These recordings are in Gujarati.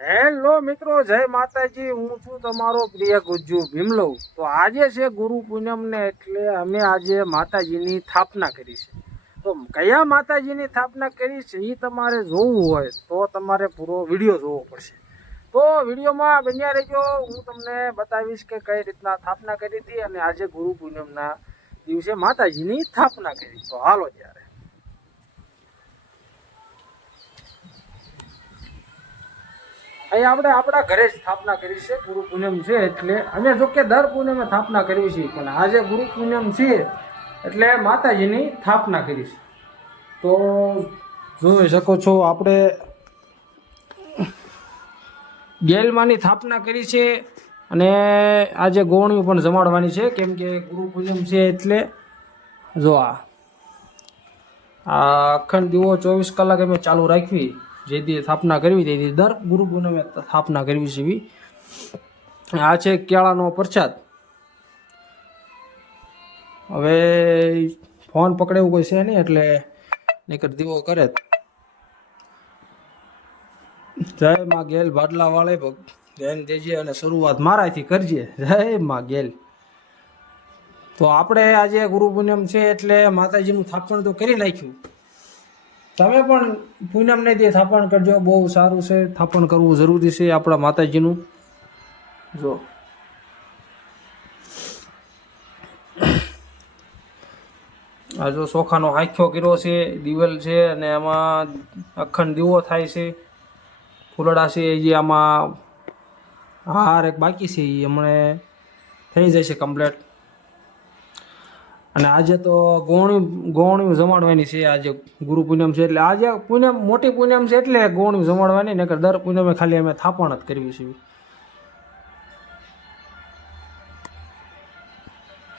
હેલો મિત્રો, જય માતાજી। હું છું તમારો પ્રિય ગુજ્જુ ભીમલો। તો આજે છે ગુરુ પૂનમ ને એટલે અમે આજે માતાજીની સ્થાપના કરી છે। તો કયા માતાજીની સ્થાપના કરી છે એ તમારે જોવું હોય તો તમારે પૂરો વિડીયો જોવો પડશે। તો વિડીયોમાં બન્યા રહેજો। હું તમને બતાવીશ કે કઈ રીતના સ્થાપના કરી હતી અને આજે ગુરુ પૂનમના દિવસે માતાજીની સ્થાપના કરી। તો હાલો ત્યારે અહીં આપણે આપણા ઘરે જ સ્થાપના કરી છે। ગુરુ પૂનમ છે એટલે અમે જો કે દર પૂનમે સ્થાપના કરવી છે, પણ આજે ગુરુ પૂનમ છે એટલે માતાજીની સ્થાપના કરી છે। તો જોઈ શકો છો આપણે ગેલમાંની સ્થાપના કરી છે અને આજે ગોળીઓ પણ જમાડવાની છે, કેમ કે ગુરુ પૂનમ છે એટલે જો આ અખંડ દીવો 24 કલાક અમે ચાલુ રાખવી। જે દી સ્થાપના કરવી તે દી દર ગુરુ પૂનમે સ્થાપના કરવી છે। આ છે કેળાનો પ્રસાદ। હવે ફોન પકડેવું કોઈ છે નહીં એટલે નહીકર દીવો કરે। જય માં ગેલ ભાડલા વાળે ધ્યાન દેજે અને શરૂઆત મારાથી કરજે। જય માં ગેલ। તો આપણે આજે ગુરુ પૂનમ છે એટલે માતાજીનું સ્થાપન તો કરી નાખ્યું। તમે પણ પૂનમને દી સ્થાપન કરજો, બહુ સારું છે। સ્થાપન કરવું જરૂરી છે આપણા માતાજીનું। જો આ જો ચોખાનો હાખ્યો કર્યો છે, દિવેલ છે અને એમાં અખંડ દીવો થાય છે, ફૂલડા છે જે આમાં હાર એક બાકી છે એ હમણે થઈ જાય છે કમ્પ્લેટ। અને આજે તો ગોળીઓ જમાડવાની છે। આજે ગુરુ પૂનમ છે એટલે આજે પૂનમ મોટી પૂનમ છે એટલે ગોળીઓ જમાડવાની, નકર દર પૂનમે ખાલી અમે થાપણ જ કરવી છે।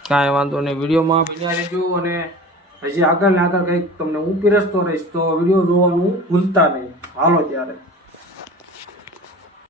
કાંઈ વાંધો નહીં, વિડીયોમાં બન્યા રહેજો અને હજી આગળ ને આગળ કંઈક તમને હું પીરસતો રહીશ, તો વિડીયો જોવાનું ભૂલતા નહીં। હાલો ત્યારે।